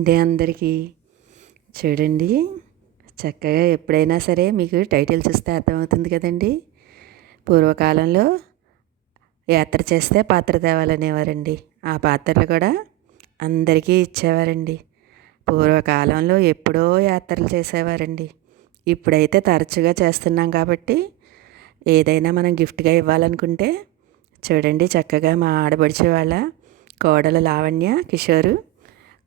అండి అందరికీ. చూడండి, చక్కగా ఎప్పుడైనా సరే మీకు టైటిల్ చూస్తే అర్థమవుతుంది కదండి. పూర్వకాలంలో యాత్ర చేస్తే పాత్ర తేవాలనేవారండి. ఆ పాత్రలు కూడా అందరికీ ఇచ్చేవారండి. పూర్వకాలంలో ఎప్పుడో యాత్రలు చేసేవారండి. ఇప్పుడైతే తరచుగా చేస్తున్నాం కాబట్టి ఏదైనా మనం గిఫ్ట్గా ఇవ్వాలనుకుంటే చూడండి, చక్కగా మా ఆడపడిచే వాళ్ళ కోడలు లావణ్య కిషోరు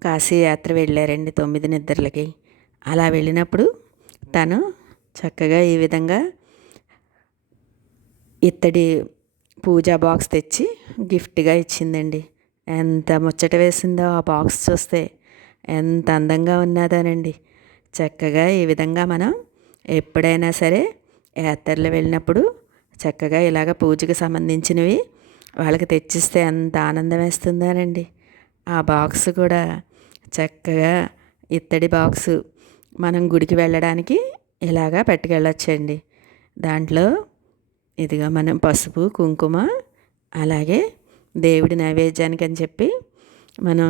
కాశీ యాత్ర వెళ్ళారండి 9 నిద్రలకి. అలా వెళ్ళినప్పుడు తను చక్కగా ఈ విధంగా ఇత్తడి పూజా బాక్స్ తెచ్చి గిఫ్ట్గా ఇచ్చిందండి. ఎంత ముచ్చట వేసిందో ఆ బాక్స్ చూస్తే, ఎంత అందంగా ఉన్నదోనండి. చక్కగా ఈ విధంగా మనం ఎప్పుడైనా సరే యాత్రలు వెళ్ళినప్పుడు చక్కగా ఇలాగ పూజకి సంబంధించినవి వాళ్ళకి తెచ్చిస్తే ఎంత ఆనందం వేస్తుందోనండి. ఆ బాక్స్ కూడా చక్కగా ఇత్తడి బాక్సు మనం గుడికి వెళ్ళడానికి ఇలాగా పట్టుకెళ్ళొచ్చండి. దాంట్లో ఇదిగా మనం పసుపు కుంకుమ, అలాగే దేవుడి నైవేద్యానికి అని చెప్పి మనం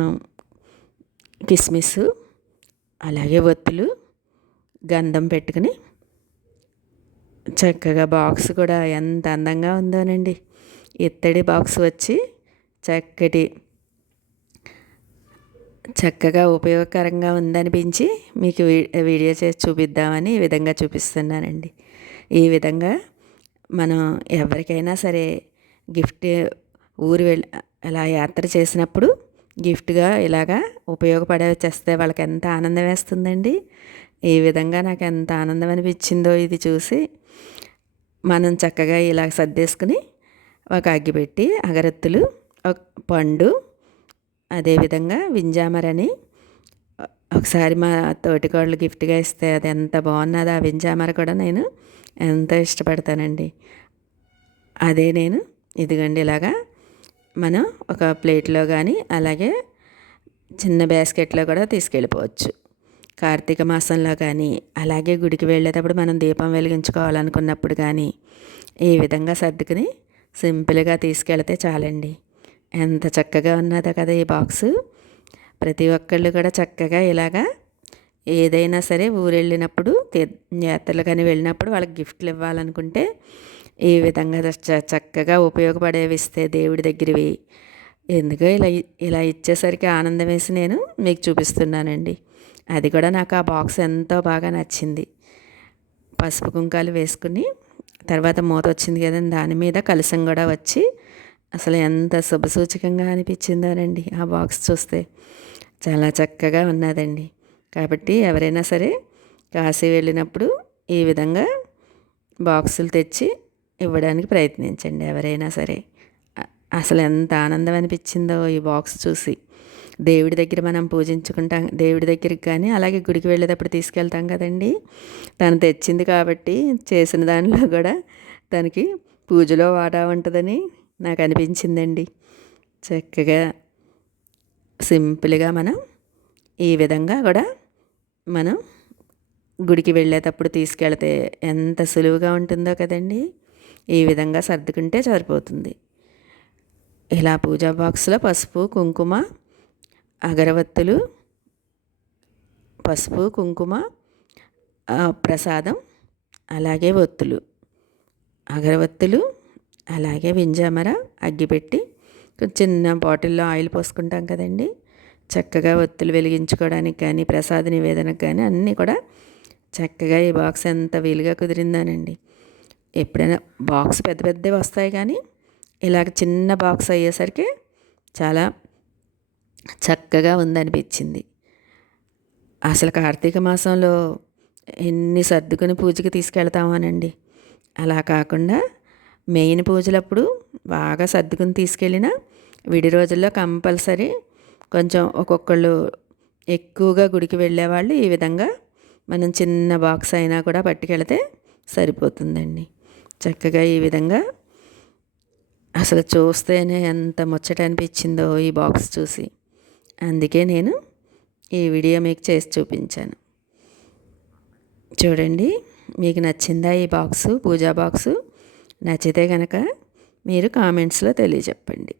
కిస్మిస్, అలాగే ఒత్తులు, గంధం పెట్టుకుని చక్కగా బాక్స్ కూడా ఎంత అందంగా ఉందోనండి. ఇత్తడి బాక్స్ వచ్చి చక్కగా ఉపయోగకరంగా ఉందనిపించి మీకు వీడియో చేసి చూపిద్దామని ఈ విధంగా చూపిస్తున్నానండి. ఈ విధంగా మనం ఎవరికైనా సరే గిఫ్ట్ ఊరు వెళ్ళి అలా యాత్ర చేసినప్పుడు గిఫ్ట్గా ఇలాగా ఉపయోగపడేవి చేస్తే వాళ్ళకి ఎంత ఆనందం వేస్తుందండి. ఈ విధంగా నాకు ఎంత ఆనందం అనిపించిందో ఇది చూసి. మనం చక్కగా ఇలా సర్దేసుకుని ఒక అగ్గిపెట్టి, అగరత్తులు, ఒక పండు, అదేవిధంగా వింజామరని ఒకసారి మా తోటికోడలు గిఫ్ట్గా ఇస్తే అది ఎంత బాగున్నదో. ఆ వింజామర కూడా నేను ఎంతో ఇష్టపడతానండి. అదే నేను ఇదిగండి ఇలాగా మనం ఒక ప్లేట్లో కానీ అలాగే చిన్న బాస్కెట్లో కూడా తీసుకెళ్ళిపోవచ్చు. కార్తీక మాసంలో కానీ అలాగే గుడికి వెళ్ళేటప్పుడు మనం దీపం వెలిగించుకోవాలనుకున్నప్పుడు కానీ ఈ విధంగా సర్దుకుని సింపుల్గా తీసుకెళ్తే చాలండి. ఎంత చక్కగా ఉన్నదో కదా ఈ బాక్సు. ప్రతి ఒక్కళ్ళు కూడా చక్కగా ఇలాగా ఏదైనా సరే ఊరు వెళ్ళినప్పుడు యాత్రలు కానీ వెళ్ళినప్పుడు వాళ్ళకి గిఫ్ట్లు ఇవ్వాలనుకుంటే ఈ విధంగా చక్కగా ఉపయోగపడేవి ఇస్తే దేవుడి దగ్గరవి ఎందుకో ఇలా ఇచ్చేసరికి ఆనందం వేసి నేను మీకు చూపిస్తున్నానండి. అది కూడా నాకు ఆ బాక్స్ ఎంతో బాగా నచ్చింది. పసుపు కుంకాలు వేసుకుని తర్వాత మూత వచ్చింది కదండి, దాని మీద కలశం కూడా వచ్చి అసలు ఎంత శుభసూచకంగా అనిపించిందోనండి. ఆ బాక్స్ చూస్తే చాలా చక్కగా ఉన్నదండి. కాబట్టి ఎవరైనా సరే కాశీ వెళ్ళినప్పుడు ఈ విధంగా బాక్సులు తెచ్చి ఇవ్వడానికి ప్రయత్నించండి ఎవరైనా సరే. అసలు ఎంత ఆనందం అనిపించిందో ఈ బాక్స్ చూసి. దేవుడి దగ్గర మనం పూజించుకుంటాం, దేవుడి దగ్గరికి కానీ అలాగే గుడికి వెళ్ళేటప్పుడు తీసుకెళ్తాం కదండి. తను తెచ్చింది కాబట్టి చేసిన దానిలో కూడా తనకి పూజలో వాటా ఉంటుందని నాకు అనిపించిందండి. చక్కగా సింపుల్గా మనం ఈ విధంగా కూడా మనం గుడికి వెళ్ళేటప్పుడు తీసుకెళ్తే ఎంత సులువుగా ఉంటుందో కదండి. ఈ విధంగా సర్దుకుంటే సరిపోతుంది. ఇలా పూజా బాక్స్లో పసుపు కుంకుమ, అగరవత్తులు, పసుపు కుంకుమ, ప్రసాదం, అలాగే ఒత్తులు, అగరవత్తులు, అలాగే వింజామర, అగ్గిపెట్టి చిన్న బాటిల్లో ఆయిల్ పోసుకుంటాం కదండి. చక్కగా ఒత్తులు వెలిగించుకోవడానికి కానీ ప్రసాద నివేదనకు కానీ అన్నీ కూడా చక్కగా ఈ బాక్స్ ఎంత వీలుగా కుదిరిందానండి. ఎప్పుడైనా బాక్స్ పెద్ద పెద్దవి వస్తాయి కానీ ఇలాగ చిన్న బాక్స్ అయ్యేసరికి చాలా చక్కగా ఉందనిపించింది. అసలు కార్తీక మాసంలో ఎన్ని సర్దుకుని పూజకి తీసుకెళ్తామోనండి. అలా కాకుండా మెయిన్ పూజలప్పుడు బాగా సర్దుకుని తీసుకెళ్ళిన విడి రోజుల్లో కంపల్సరీ కొంచెం ఒక్కొక్కళ్ళు ఎక్కువగా గుడికి వెళ్ళేవాళ్ళు ఈ విధంగా మనం చిన్న బాక్స్ అయినా కూడా పట్టుకెళ్తే సరిపోతుందండి. చక్కగా ఈ విధంగా అసలు చూస్తేనే ఎంత ముచ్చట అనిపించిందో ఈ బాక్స్ చూసి. అందుకే నేను ఈ వీడియో మీకు చేసి చూపించాను. చూడండి, మీకు నచ్చిందా ఈ బాక్సు, పూజా బాక్సు? నచ్చితే కనుక మీరు కామెంట్స్లో తెలియజెప్పండి.